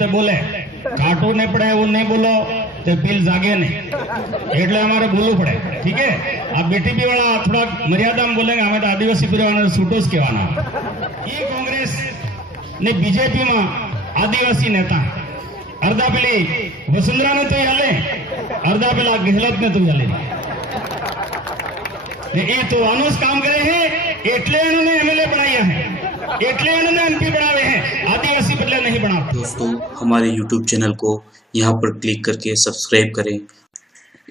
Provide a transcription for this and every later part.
રીતે બોલે, કાટું નહીં પડે એવું નહીં બોલો તો બિલ જાગે નહીં, એટલે અમારે બોલવું પડે. ઠીક है. આ बीटीपी वाला थोड़ा मर्यादा में बोलेंगे, हमें तो आदिवासी परिवार छूटो ज कहेवाना. ये कांग्रेस ने बीजेपी में आदिवासी नेता अर्धा पेली वसुंधरा ने तो याले, अर्धा पेला गहलोत ने तो याले. ये तो अनुस काम करे हैं, एटले इन्होंने एमएलए बनाया है, एटले इन्होंने एमपी बनावे हैं, आदिवासी बदले नहीं बनाते. दोस्तों, हमारे YouTube चैनल को यहाँ पर क्लिक करके सब्सक्राइब करें.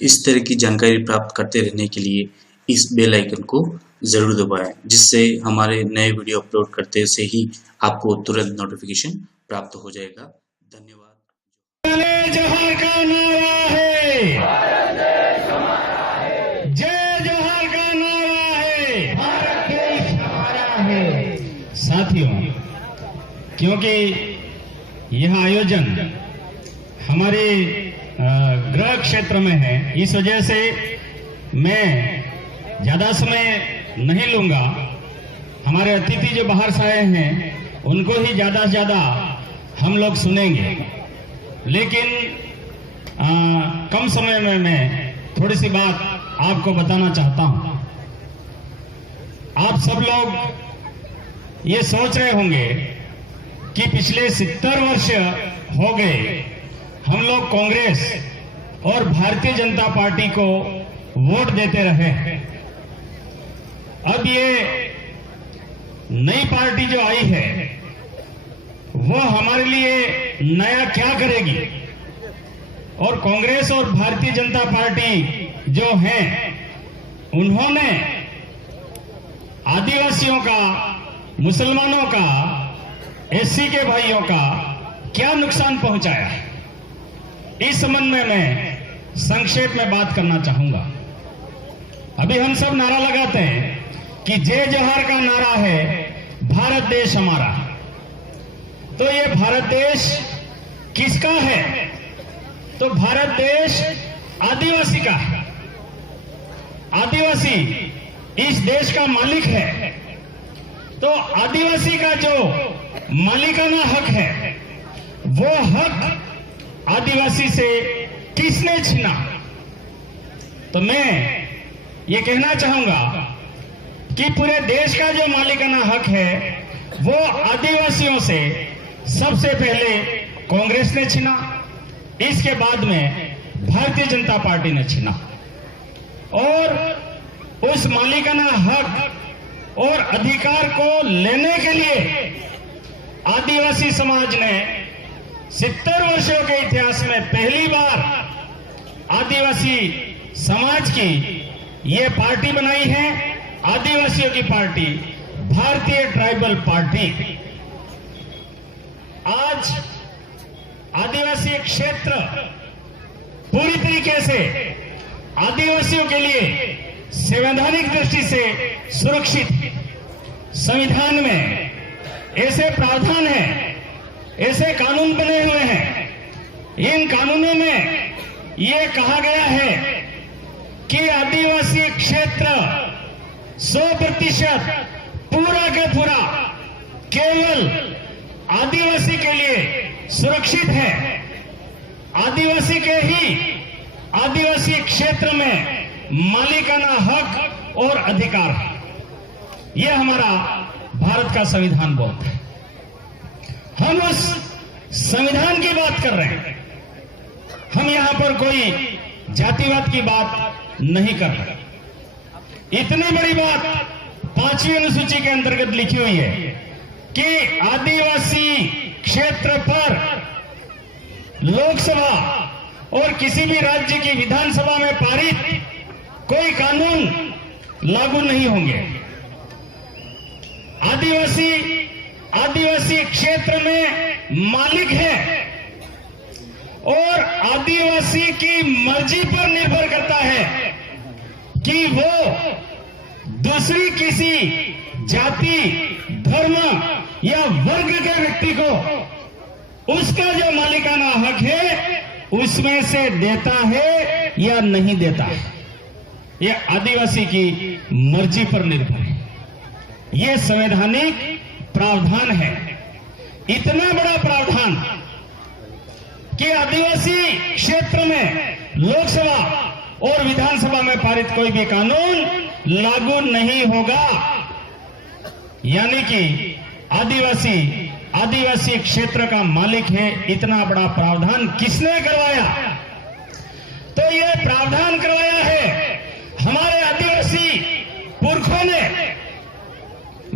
इस तरह की जानकारी प्राप्त करते रहने के लिए इस बेल आइकन को जरूर दबाएं, जिससे हमारे नए वीडियो अपलोड करते से ही आपको तुरंत नोटिफिकेशन प्राप्त हो जाएगा. धन्यवाद. जोहार का नारा है, जय जोहार का नारा है, भारत देश हमारा है. साथियों, क्योंकि यह आयोजन हमारे गृह क्षेत्र में है, इस वजह से मैं ज्यादा समय नहीं लूंगा. हमारे अतिथि जो बाहर से आए हैं उनको ही ज्यादा से ज्यादा हम लोग सुनेंगे, लेकिन कम समय में मैं थोड़ी सी बात आपको बताना चाहता हूं. आप सब लोग ये सोच रहे होंगे कि पिछले 70 वर्ष हो गए हम लोग कांग्रेस और भारतीय जनता पार्टी को वोट देते रहे. अब ये नई पार्टी जो आई है वो हमारे लिए नया क्या करेगी, और कांग्रेस और भारतीय जनता पार्टी जो हैं उन्होंने आदिवासियों का, मुसलमानों का, एससी के भाइयों का क्या नुकसान पहुंचाया है, इस संबंध में मैं संक्षेप में बात करना चाहूंगा. अभी हम सब नारा लगाते हैं कि जय जोहार का नारा है, भारत देश हमारा. तो ये भारत देश किसका है? तो भारत देश आदिवासी का है. आदिवासी इस देश का मालिक है. तो आदिवासी का जो मालिकाना हक है, वो हक आदिवासी से किसने छीना? तो मैं ये कहना चाहूंगा कि पूरे देश का जो मालिकाना हक है वो आदिवासियों से सबसे पहले कांग्रेस ने छीना, इसके बाद में भारतीय जनता पार्टी ने छीना. और उस मालिकाना हक और अधिकार को लेने के लिए आदिवासी समाज ने 70 वर्षों के इतिहास में पहली बार आदिवासी समाज की ये पार्टी बनाई है, आदिवासियों की पार्टी, भारतीय ट्राइबल पार्टी. आज आदिवासी क्षेत्र पूरी तरीके से आदिवासियों के लिए संवैधानिक दृष्टि से सुरक्षित. संविधान में ऐसे प्रावधान हैं, ऐसे कानून बने हुए हैं, इन कानूनों में ये कहा गया है कि आदिवासी क्षेत्र 100% पूरा के पूरा केवल आदिवासी के लिए सुरक्षित है. आदिवासी के ही आदिवासी क्षेत्र में मालिकाना हक और अधिकार है. यह हमारा भारत का संविधान बोलता है. हम उस संविधान की बात कर रहे हैं. हम यहां पर कोई जातिवाद की बात नहीं कर रहे. इतनी बड़ी बात 5वीं अनुसूची के अंतर्गत लिखी हुई है कि आदिवासी क्षेत्र पर लोकसभा और किसी भी राज्य की विधानसभा में पारित कोई कानून लागू नहीं होंगे. आदिवासी क्षेत्र में मालिक है और आदिवासी की मर्जी पर निर्भर करता है कि वो दूसरी किसी जाति, धर्म या वर्ग के व्यक्ति को उसका जो मालिकाना हक है उसमें से देता है या नहीं देता है. यह आदिवासी की मर्जी पर निर्भर है. यह संवैधानिक प्रावधान है. इतना बड़ा प्रावधान कि आदिवासी क्षेत्र में लोकसभा और विधानसभा में पारित कोई भी कानून लागू नहीं होगा। यानी कि आदिवासी क्षेत्र का मालिक है। इतना बड़ा प्रावधान किसने करवाया? तो ये प्रावधान करवाया है हमारे आदिवासी पुरखों ने।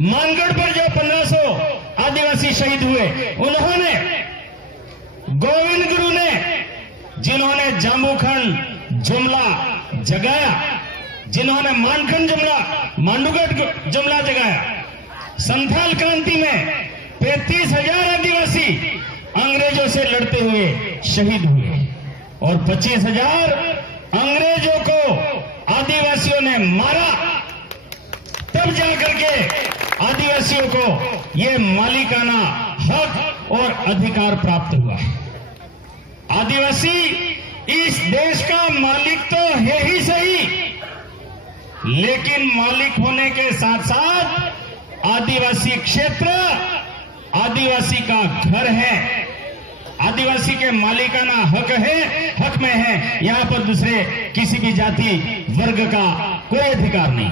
मानगढ़ पर जो 1500 आदिवासी शहीद हुए, उन्होंने, गोविंद गुरु ने, जिन्होंने जामुखंड जुमला जगाया, जिन्होंने मानखंड जुमला, मांडूगढ़ जुमला जगाया, संथाल क्रांति में 35,000 आदिवासी अंग्रेजों से लड़ते हुए शहीद हुए और 25,000 अंग्रेजों को आदिवासियों ने मारा। तब जाकर के आदिवासियों को ये मालिकाना हक और अधिकार प्राप्त हुआ। आदिवासी इस देश का मालिक तो है ही सही, लेकिन मालिक होने के साथ साथ आदिवासी क्षेत्र आदिवासी का घर है। आदिवासी के मालिकाना हक में है। यहां पर दूसरे किसी भी जाति वर्ग का कोई अधिकार नहीं।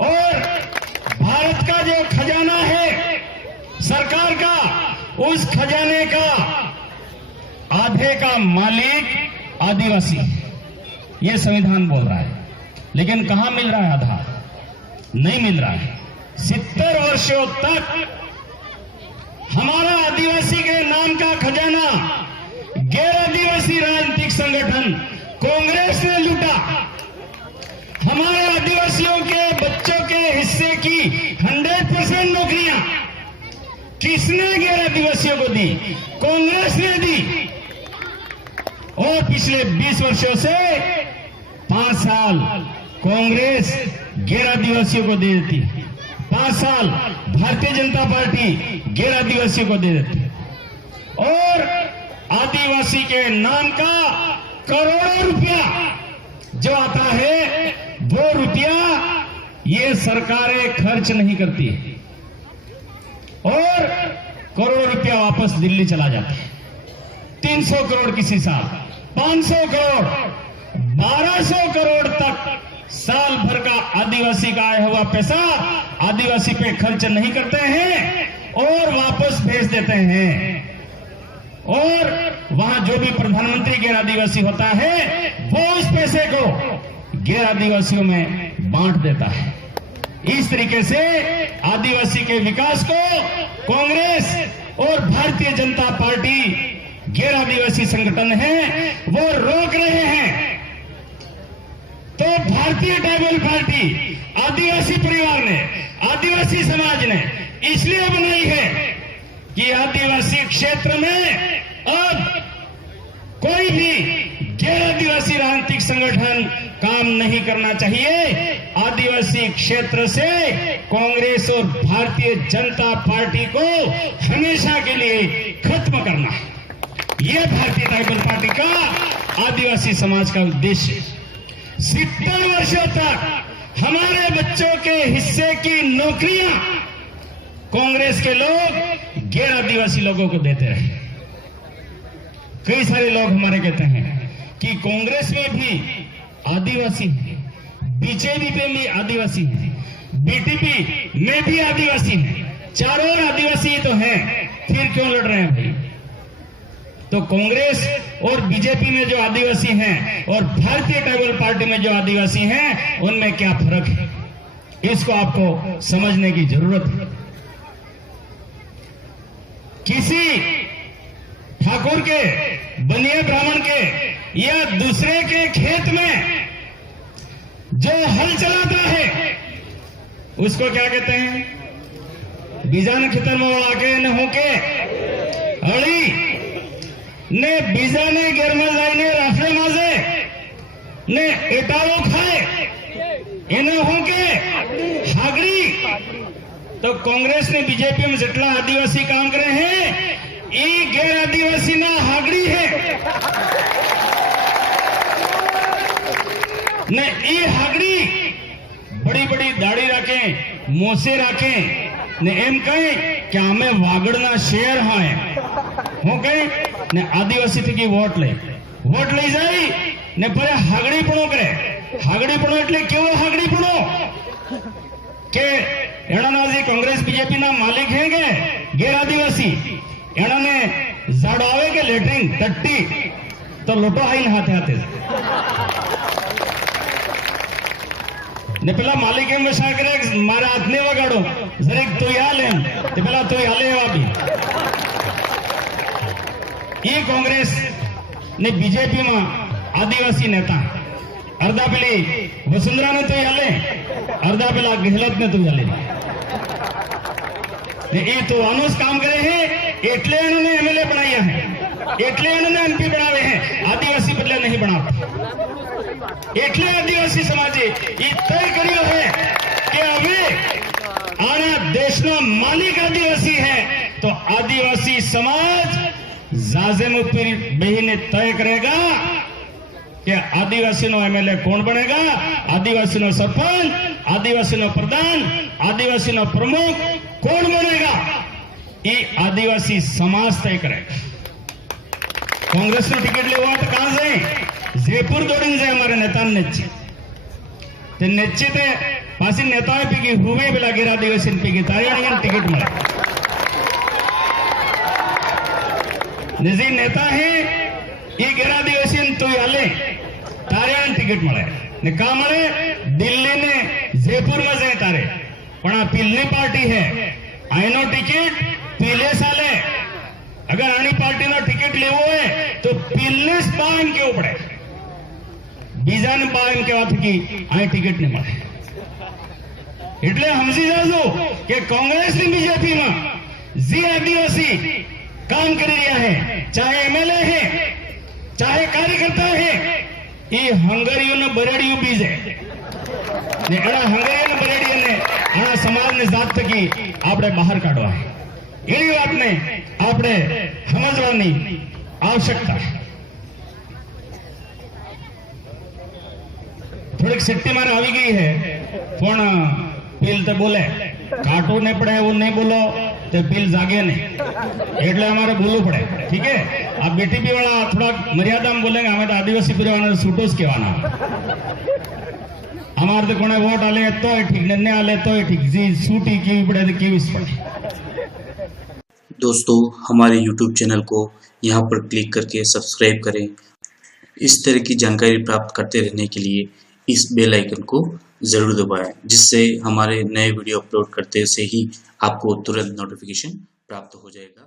और भारत का जो खजाना है सरकार का, उस खजाने का आधे का मालिक आदिवासी है। यह संविधान बोल रहा है। लेकिन कहां मिल रहा है आधा? नहीं मिल रहा है। 70 वर्षों तक हमारा आदिवासी के नाम का खजाना गैर आदिवासी राजनीतिक संगठन कांग्रेस ने लूटा। हमारे आदिवासियों के बच्चों के हिस्से की 100% नौकरियां किसने गैर आदिवासियों को दी? कांग्रेस ने दी। और पिछले 20 वर्षों से 5 साल कांग्रेस गैर आदिवासियों को दे देती, 5 साल भारतीय जनता पार्टी गैर आदिवासियों को दे देती। और आदिवासी के नाम का करोड़ों रुपया जो आता है, वो रुपया ये सरकारें खर्च नहीं करती और करोड़ों रुपया वापस दिल्ली चला जाता है। 300 करोड़ किसी साल, 500 करोड़, 1200 करोड़ तक साल भर का आदिवासी का आया हुआ पैसा आदिवासी पे खर्च नहीं करते हैं और वापस भेज देते हैं। और वहां जो भी प्रधानमंत्री गैर आदिवासी होता है, वो उस पैसे को गैर आदिवासियों में बांट देता है। इस तरीके से आदिवासी के विकास को कांग्रेस और भारतीय जनता पार्टी गैर आदिवासी संगठन है, वो रोक रहे हैं। तो भारतीय ट्राइबल पार्टी आदिवासी परिवार ने, आदिवासी समाज ने इसलिए बनाई है कि आदिवासी क्षेत्र में अब कोई भी गैर आदिवासी राजनीतिक संगठन काम नहीं करना चाहिए। आदिवासी क्षेत्र से कांग्रेस और भारतीय जनता पार्टी को हमेशा के लिए खत्म करना है। यह भारतीय ट्राइबल पार्टी का आदिवासी समाज का उद्देश्य है। 70 वर्षों तक हमारे बच्चों के हिस्से की नौकरियां कांग्रेस के लोग गैर आदिवासी लोगों को देते रहे। कई सारे लोग हमारे कहते हैं कि कांग्रेस में भी आदिवासी है, बीजेपी में भी आदिवासी है, बीटीपी में भी आदिवासी है, चारों ओर आदिवासी तो हैं, फिर क्यों लड़ रहे हैं भाई? तो कांग्रेस और बीजेपी में जो आदिवासी हैं और भारतीय ट्राइबल पार्टी में जो आदिवासी हैं, उनमें क्या फर्क है? इसको आपको समझने की जरूरत है। किसी ठाकुर के, बनिया ब्राह्मण के या दूसरे के खेत में जो हल चलाता है, उसको क्या कहते हैं? बीजान खेतर में आके न होके हड़ी ने बीजाने गेरमा जाइने राफे माजे ने एटालो खाए एने होके हागड़ी। तो कांग्रेस ने बीजेपी में जितना आदिवासी काम करे हैं, ये गैर आदिवासी ना हागड़ी है ने ये हागड़ी बड़ी बड़ी दाढ़ी रखें, मोसे रखें ने एम कहें क्या हमें वागड़ना शेर हाँ हो गए ને આદિવાસી થકી વોટ લઈ જાય ને પછી હાગડીપણો કરે. હાગડીપણો એટલે કેવો હાગડીપણો કે એના જે કોંગ્રેસ બીજેપી ના માલિક હે કે ગેર આદિવાસી એનાને ઝાડો આવે કે લેટરિંગ તટ્ટી તો લોટો હાઈને હાથે હાથે ને પેલા માલિક એમ વસા કરે મારા હાથને વગાડો જરીક તું હાલ એમ તે પેલા તું હાલે એવા બી એ કોંગ્રેસ ને બીજેપી માં આદિવાસી નેતા અડધા પેલી વસુંધરા ને તું હાલે અડધા પેલા ગેહલોત ને તું હાલે ને એ તો આનું જ કામ કરે છે એટલે એને એમએલએ બનાવ્યા હે એટલે એને એમપી બનાવે હે આદિવાસી બદલે નહીં બનાવતા એટલે આદિવાસી સમાજે એ તય કર્યો હે કે હવે આના દેશનો માલિક આદિવાસી है तो आदिवासी समाज जाजिम पर बहने तय करेगा कि आदिवासी नो एमएलए कौन बनेगा, आदिवासी नो सरपंच, आदिवासी नो प्रधान, आदिवासी नो प्रमुख कौन बनेगा ये आदिवासी समाज तय करेगा. कांग्रेस ने टिकट लेवा तो कहां से जयपुर दौड़ीने जाए हमारे नेता ते नेचे ते पासी नेता पीगी हुए बेला गिर आदिवासी पीगी तारियाणी टिकट मिले निजी नेता है ये गिर आदिवासी तो आले तारियाणी टिकट मिले ने का मिले दिल्ली ने जयपुर में जाए तारे पण आ पीलनी पार्टी है आईनो टिकट पीले साले अगर आनी पार्टी नो टिकट लेवो है तो पीलने बाम के ऊपर बीजा ने बाम के बात की आई टिकट नहीं मिले એટલે સમજી જાજો કે કોંગ્રેસ ની બીજેપી માં જે આદિવાસી કામ કરી રહ્યા है चाहे एमएलए है चाहे कार्यकर्ता है ये हंगरियों ने बरेडियों बीजे ने एना हंगरियों ने बरेडियों ने आना समाज ने जात थकी आपणे बहार काढवा है એની વાતને આપણે સમજવાની આવશ્યકતા છે. થોડીક સિટ્ટી મારે આવી ગઈ है પણ પીલ તો બોલે કાટું નહીં પડે એવું નહીં બોલો તો પીલ જાગે નહીં એટલે અમારે બોલવું પડે. ठीक है આ બેટીપી વાળા થોડા મર્યાદામાં બોલેंगे અમે તો આદિવાસી પરિવારને છૂટો જ કહેવાના અમારે તો કોને વોટ આલે તોય ઠીક ને ન આલે તોય ઠીક જે છૂટી કેવી પડે તો કેવી જ પડે. दोस्तों हमारे YouTube चैनल को यहाँ पर क्लिक करके सब्सक्राइब करें. इस तरह की जानकारी प्राप्त करते रहने के लिए इस बेल आइकन को ज़रूर दबाएं, जिससे हमारे नए वीडियो अपलोड करते से ही आपको तुरंत नोटिफिकेशन प्राप्त हो जाएगा.